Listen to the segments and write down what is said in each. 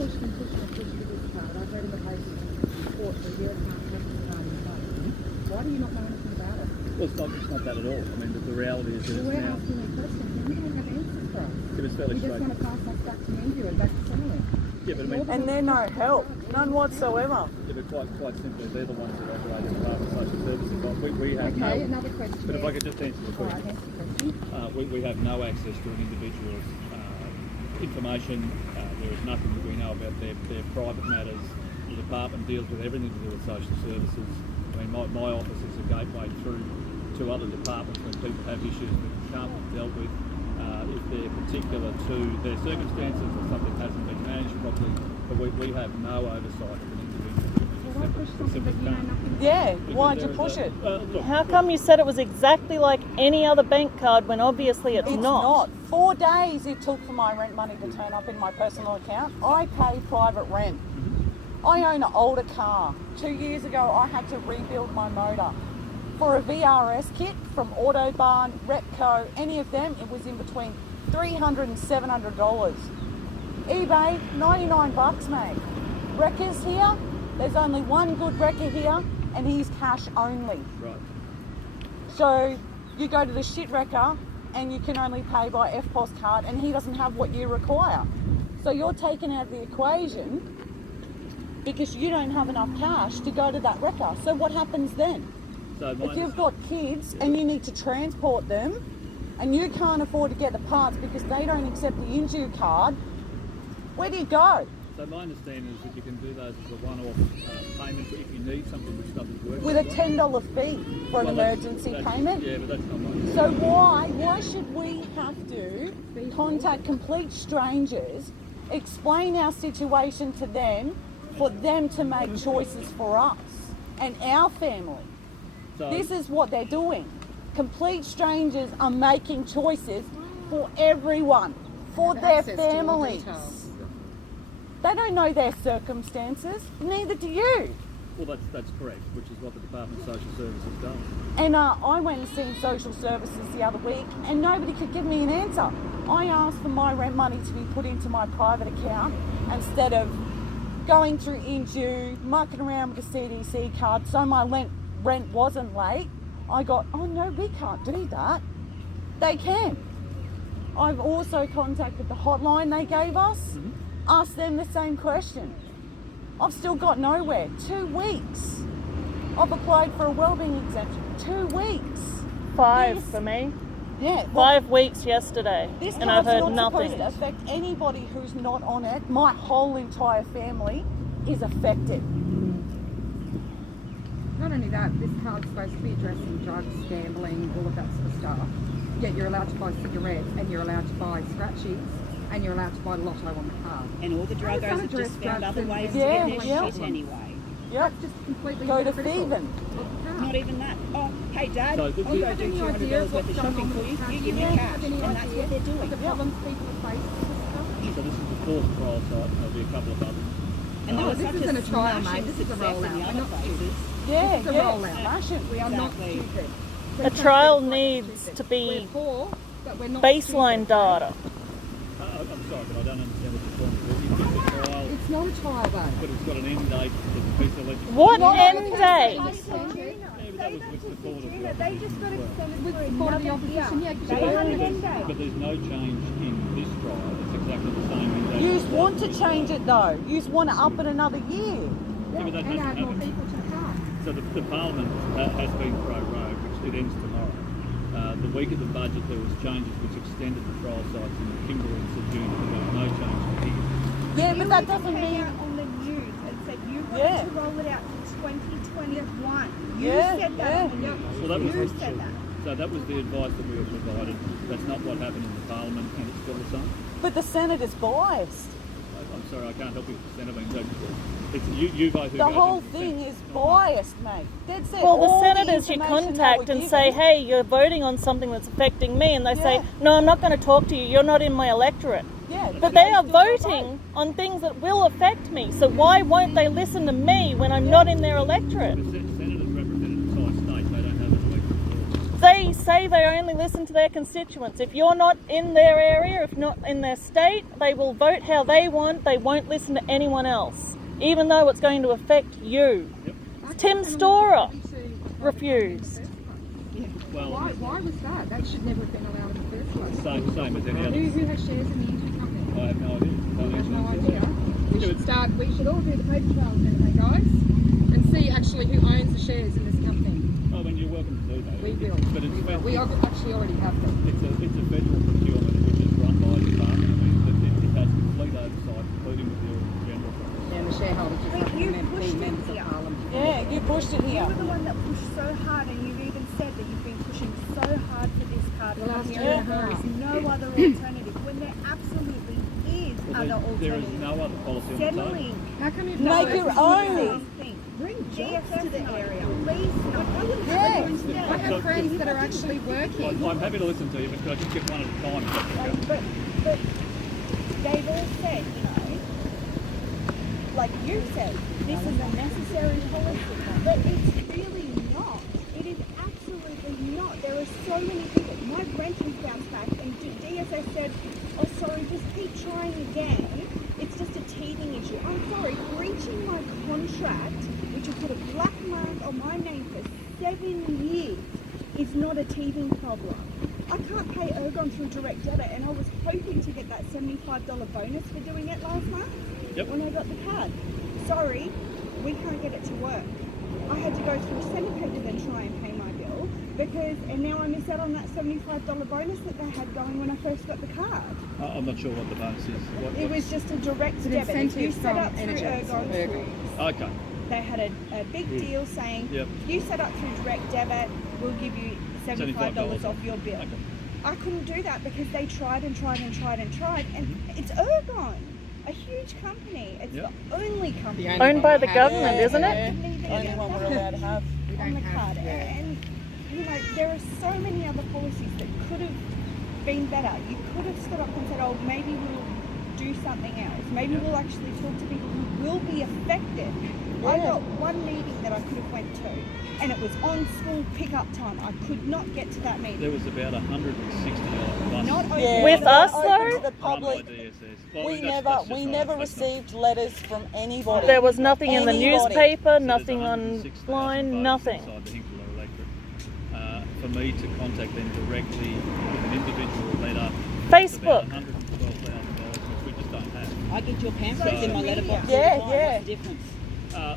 push and push and push for this card. I've read in the papers in court for a year and a half having the card in place. Why do you not know anything about it? Well, it's not that at all. I mean, the reality is that Well, it's we're now... asking you questions and you don't have answers for us. It was fairly You just straight. want to pass us back to Andrew and back to Sally. Yeah, but I mean... And they're no help, none whatsoever. Yeah, but quite simply, they're the ones that operate in the Department of Social Services. We have Okay, no... another question. But if I could just answer the All right, question. answer the question. We have no access to an individual's information. There is nothing that we know about their private matters. The department deals with everything to do with social services. I mean, my office is a gateway through to other departments when people have issues that can't be dealt with if they're particular to their circumstances or something hasn't been managed properly. But we have no oversight of an individual. Why push something that you know nothing about? Yeah, why'd you push it? How come you said it was exactly like any other bank card when obviously it's not? 4 days it took for my rent money to turn up in my personal account. I pay private rent. I own an older car. 2 years ago I had to rebuild my motor. For a VRS kit from Autobarn, Repco, any of them, it was in between $300 and $700. eBay, $99, mate. Wreckers here, there's only one good wrecker here, and he's cash only. Right. So you go to the shit wrecker, and you can only pay by FPOS card, and he doesn't have what you require. So you're taken out of the equation because you don't have enough cash to go to that wrecker. So what happens then? So If you've got kids and you need to transport them and you can't afford to get the parts because they don't accept the Inju card, where do you go? So my understanding is that you can do those as a one-off payment if you need something which doesn't work. With a $10 fee for an emergency payment? Yeah, but that's not my... So why should we have to contact complete strangers, explain our situation to them, for them to make choices for us and our family? So, This is what they're doing. Complete strangers are making choices for everyone, for Have their access to all families. details. They don't know their circumstances, neither do you. well, that's correct, which is what the Department of Social Services does. And I went and seen social services the other week and nobody could give me an answer. I asked for my rent money to be put into my private account instead of going through Inju, mucking around with the CDC card so my rent wasn't late. I got, oh no, we can't do that. They can. I've also contacted the hotline they gave us, asked them the same question. I've still got nowhere. 2 weeks. I've applied for a wellbeing exemption. 2 weeks. 5 for me. Yeah. Well, 5 weeks yesterday, this and I've card's heard not nothing. supposed to affect anybody who's not on it. My whole entire family is affected. Not only that, this card's supposed to be addressing drugs, gambling, all of that sort of stuff. Yet you're allowed to buy cigarettes and you're allowed to buy scratchies and you're allowed to buy lotto on the card. And all the druggos have address just found drugs other and- ways Yeah, to get yeah. their shit anyway. Yep. That's just completely Go to hypocritical thieving. of the card. Not even that. Oh, hey Dad, So I'll the- go Do you do have any $200 idea worth what's of going shopping on for with you. the card? You Do give me you cash, have any and that's idea what they're doing. the problems people are facing with this stuff? So this is the fourth trial site, and there'll be a couple of others. And there was this such isn't a trial, smashing mate. This is a success in rollout. the We're other not places. Yeah, It's a yeah. rollout. Fashion. We are not Exactly. stupid. A We're trial not needs stupid. to be We're poor, but we're not baseline stupid. data. I'm sorry, but I don't understand what you're talking about. It's a trial, It's not a trial, though. but it's got an end date. There's a piece of legislation. What Not end on the date? Yeah, but that was with the board of the They just got well. extended With for the board of the another year. opposition, yeah. 'cause They you're had only- an end date. But there's no change in this trial. It's exactly the same end date. You just want to change it though. You just want to up it another year. Yeah, but that and hasn't add more happened. people to the card. So the Parliament has been prorogued, which it ends tomorrow. The week of the budget, there was changes which extended the trial sites in Kimberley and St June, but there was no change in here. Yeah, but that doesn't came mean. out on the news and said you wanted Yeah. to roll it out to 2021. You Yeah, said that yeah. on the news. Well, that was You said that. So that was the advice that we were provided. That's not what happened in the Parliament, and it's still the same. But the Senate is biased. I'm sorry, I can't help you with the Senate being it's you vote who The goes whole into the thing Senate. is biased, mate. Dead set. Well, the All senators you information they contact were and say, given- hey, you're voting on something that's affecting me, and they say, Yeah. no, I'm not going to talk to you, you're not in my electorate. Yeah, But they are still don't voting vote. on things that will affect me, so why won't they listen to me when I'm not in their electorate? The senators represent an entire state. They don't have an elected board. They say they only listen to their constituents. If you're not in their area, if not in their state, they will vote how they want. They won't listen to anyone else, even though it's going to affect you. Tim Storer refused. Well, Why was that? That should never have been allowed in the first place. same as any other. Who has shares in the internet company? I have no idea. I have no idea. We should all do the paper trail then, hey guys, and see actually who owns the shares in this company. I mean, you're welcome to do that. We will. But it's We actually already have them. It's a federal procurement which is run by a department. I mean, it has complete oversight, including with your general office. And the shareholders just But have you to pushed be it members of here. parliament. Yeah, you pushed it You here. were the one that pushed so hard, and you've even said that you've been pushing so hard for this card. The last When year and a there half. is no other alternative. When there absolutely is other There is alternatives. no other policy on the table. Settling. How come you've Make not your listened to own. this? Bring jobs to the area. Please, no. Yeah. I have friends that are actually working. I'm happy to listen to you, but could I just get one at a time? if that's okay? But they've all said, you know, like you said, this is a necessary policy. But it's really not. It is absolutely not. There are so many people. My rent has bounced back, and DSS said, oh, sorry, just keep trying again. It's just a teething issue. I'm sorry, breaching my contract, which will put a black mark on my name for 7 years, is not a teething problem. I can't pay Ergon through direct debit, and I was hoping to get that $75 bonus for doing it last month when I got the card. Sorry, we can't get it to work. I had to go through Centipede to then try and pay my bill and now I miss out on that $75 bonus that they had going when I first got the card. I'm not sure what the bonus is. It was just a direct an debit. If you incentive set from up through Ergon, Okay. they had a big deal saying, Yep. you set up through direct debit, we'll give you $75 off your bill. Okay. I couldn't do that because they tried and it's Ergon, a huge company. It's Yep. the only company Owned by the government, Yeah, isn't it? yeah. Only one we're allowed to have. on the card. And you know, there are so many other policies that could have been better. You could have stood up and said, oh, maybe we'll do something else. Maybe we'll actually talk to people who will be affected. I got one meeting that I could have went to, and it was on school pickup time. I could not get to that meeting. There was about 160 odd buses Not open Yeah, With to us, open though? to the run by public. DSS. Well, We that's never just never right. That's not- received letters from anybody. There was nothing in the Anybody. newspaper, So there's nothing 106,000 online, votes nothing. inside the Hinkler electorate. For me to contact them directly with an individual letter, it's about Facebook. $112,000, which we just don't have. I get your pamphlets So- in my letterbox. Yeah, all the time. yeah. What's the difference?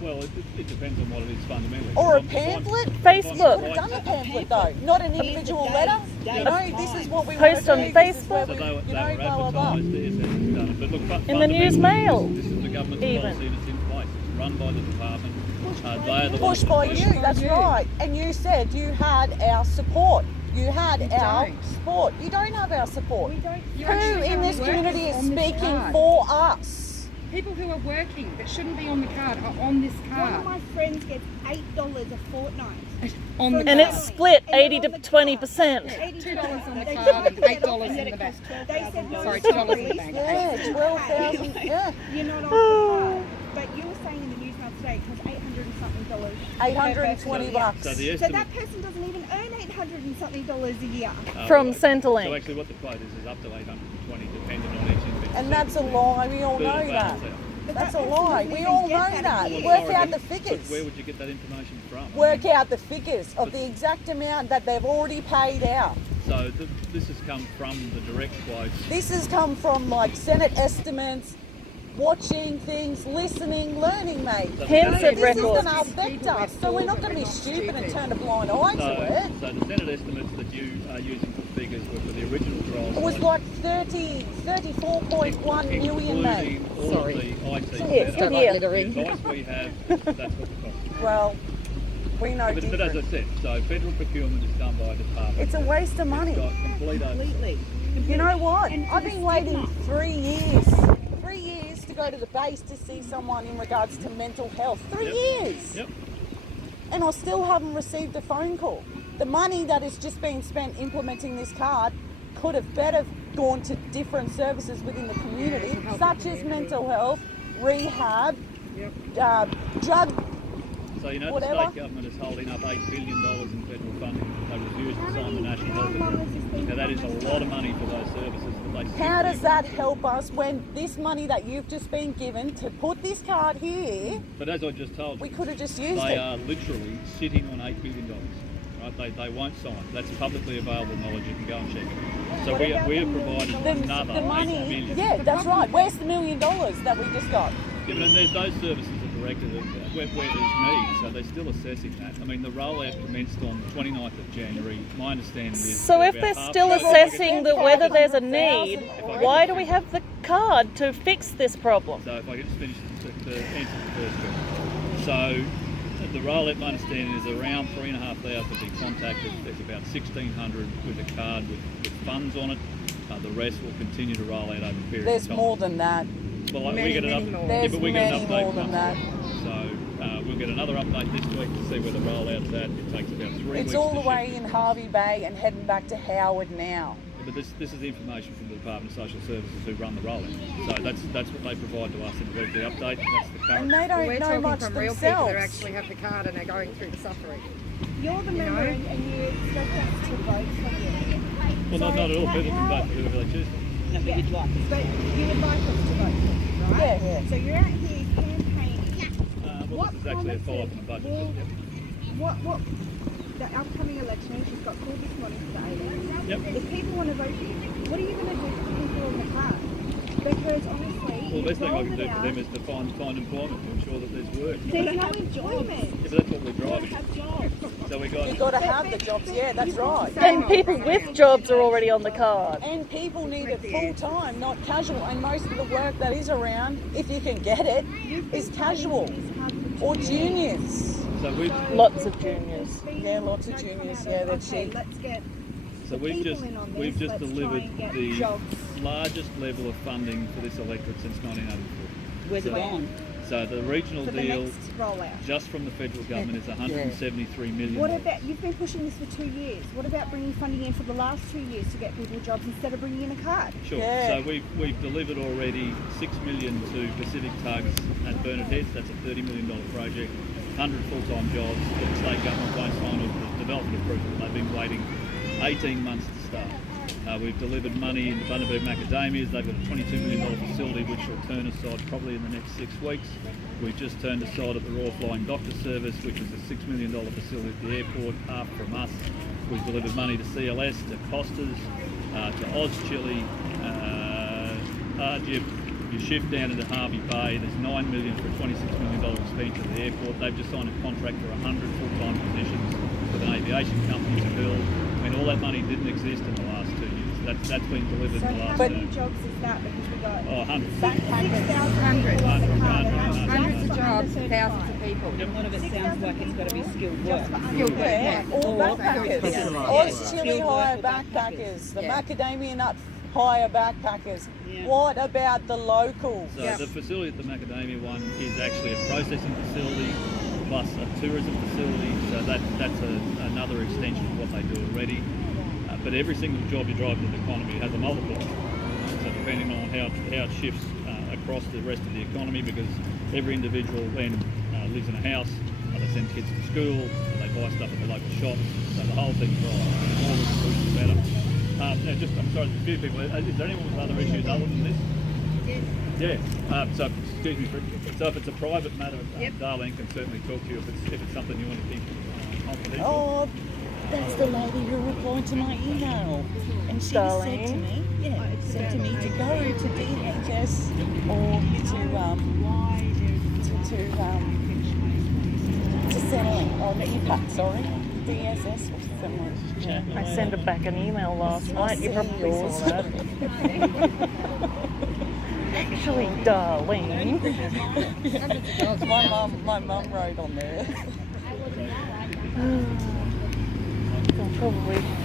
Well, it depends on what it is fundamentally. Or a If I'm- pamphlet. Facebook. Could have done a pamphlet though, not an individual days, letter. days You know, of this is time. what we Post want to on do. This is where Facebook. So we, they were you know, blah blah blah. advertised, DSS has done it. But look, In the news fundamentally, mail, This is the government's even. policy and it's in place. It's run by the department. They are the ones Pushed by that you, push it. that's right. And you said you had our support. You had our don't. support. You don't have our support. We don't. You Who actually in have this community is workers on this speaking card. for us? People who are working that shouldn't be on the card are on this One card. of my friends gets $8 a fortnight. On the And And card. it's split And they're 80 on to the card. 20%. $2 on the They card tried and to get $8 off, in and the it back. cost They said no. Sorry, $2 in the bank. Yeah, 12,000. Yeah, You're not off the card. But you were saying in the news now today it costs $800 and something dollars. $820 bucks. So the So estimate. that person doesn't even earn $800 and something dollars a year. From Right. So Centrelink. actually what the quote is up to 820 depending on each individual. And that's a lie. We all know that. But That's that a person lie. doesn't We even all get know that. a year. Work out the But figures. where would you get that information from? Work out the figures of the exact amount that they've already paid out. So this has come from the direct quotes. This has come from like Senate estimates, watching things, listening, learning, mate. Hence it This is records. going to affect us, so we're not going to be stupid and turn a blind eye to it. So the Senate estimates that you are using for figures were for the original trial. It was like 34.1 million, mate. Including all Sorry. of the IT Yes, setup. yeah. The advice we have, that's what the cost is. Well, we know But as I different. said, so federal procurement is done by a department. It's a waste of money. It's got complete oversight. Completely. You know what? And I've the been waiting stigma. 3 years. 3 years to go to the base to see someone in regards to mental health. 3 Yep. years. Yep. And I still haven't received a phone call. The money that has just been spent implementing this card could have better gone to different services within the community, such as mental health, rehab, drug So you know whatever. the state government is holding up $8 billion in federal funding. They refused to sign the National Health Agreement. Now that is a lot of money for those services that they How does simply- that help us when this money that you've just been given to put this card here, But as I just told we you, could have just used they it? are literally sitting on $8 billion. Right? They won't sign. That's publicly available knowledge. You can go and check it. So we have provided another The $8 money, million. yeah, that's right. Where's the $1 million that we just got? Yeah, but then those services are directed at where there's need, so they're still assessing that. I mean, the rollout commenced on the 29th of January. My understanding is... So that if they're about still half- assessing that whether there's a need, why do we have the card to fix this problem? So if I could just finish the answer to the first question. So the rollout, my understanding is around 3,500 to be contacted. There's about 1,600 with a card with funds on it. The rest will continue to roll out over a period There's of time. more than that. Well, Many, we get many an more. update. There's but we get many an update more than that. So we'll get another update this week to see where the rollout's at. It takes about 3 weeks. It's all to the way shift in it. Harvey Bay and heading back to Howard now. But this is information from the Department of Social Services who run the rollout. So that's what they provide to us in a weekly update. That's the current. And they don't We're know talking much from real people themselves. that actually have the card and are going through the suffering. You're the member know? and you expect us to vote for you. Well, not at all. People can vote for whoever they choose. No, but you'd like. But you would like us to vote for you, right? Yeah. So you're out here campaigning. Well, What this is actually a follow-up on the budget. promises Yep. What the upcoming election is just got called this morning for the 18th. Yep. If people want to vote for you, what are you going to do for people on the card? Because honestly, Well, the best thing I can do rolled for it them out. is to find employment to ensure that there's work. There's no enjoyment. Yeah, but that's what we're driving. Have jobs. So we You've got. got to have the jobs, yeah, that's right. And people with jobs are already on the card. And people need it full time, not casual. And most of the work that is around, if you can get it, is casual or juniors. So we've Lots of juniors. Yeah, lots of juniors. Yeah, they're Okay, cheap. let's get So the we've people just in on this. we've just Let's try delivered and get the jobs. largest level of funding for this electorate since 1984. Where's it So- gone? So the regional for the deal next rollout. just from the federal government is 173 million. What about, you've been pushing this for 2 years. What about bringing funding in for the last 2 years to get people jobs instead of bringing in a card? Sure. Yeah. So we've delivered already 6 million to Pacific Tugs at Bernard Heads. That's a $30 million project. 100 full-time jobs. The state government won't sign off the development approval. They've been waiting 18 months to start. We've delivered money in the Bundaberg Macadamias. They've got a $22 million facility which will turn aside probably in the next 6 weeks. We've just turned aside at the Royal Flying Doctor Service, which is a $6 million facility at the airport, half from us. We've delivered money to CLS, to Costas, to Auschili, Argip. You shift down into Harvey Bay, there's $9 million for a $26 million expenditure at the airport. They've just signed a contract for 100 full-time positions with an aviation company to build. I mean, all that money didn't exist in the last 2 years. That's been delivered So in the how last But- many jobs is that? Because we got Oh, hundreds. 6,000 Hundreds. people on the card. Hundreds. and that's Hundreds just of for jobs, under thousands 35. of people. A lot of it sounds like it's got to be skilled work. Just for under Skilled work, Yeah, 35. all backpackers. Yeah. Oz Chili Skilled hire worker backpackers. The Yeah. macadamia nut hire backpackers. Yeah. What about the locals? So Yeah. the facility at the Macadamia one is actually a processing facility plus a tourism facility. So that's another extension of what they do already. But every single job you drive in the economy has a multiplier. So depending on how it shifts across the rest of the economy, because every individual then lives in a house, they send kids to school, they buy stuff at the local shops. So the whole thing drives. The more we can push, the better. Now I'm sorry, there's a few people. Is there anyone with other issues other than this? Yeah. So excuse me. So if it's a private matter, Darlene can certainly talk to you if it's something you want to keep confidential. Oh, that's the lady who replied to my email. And she said to me, said to me to go to DHS or to settle. Oh, let you cut, sorry. DSS or something. I sent her back an email last night. You probably saw that. Actually, Darlene. My mum wrote on there. I'll probably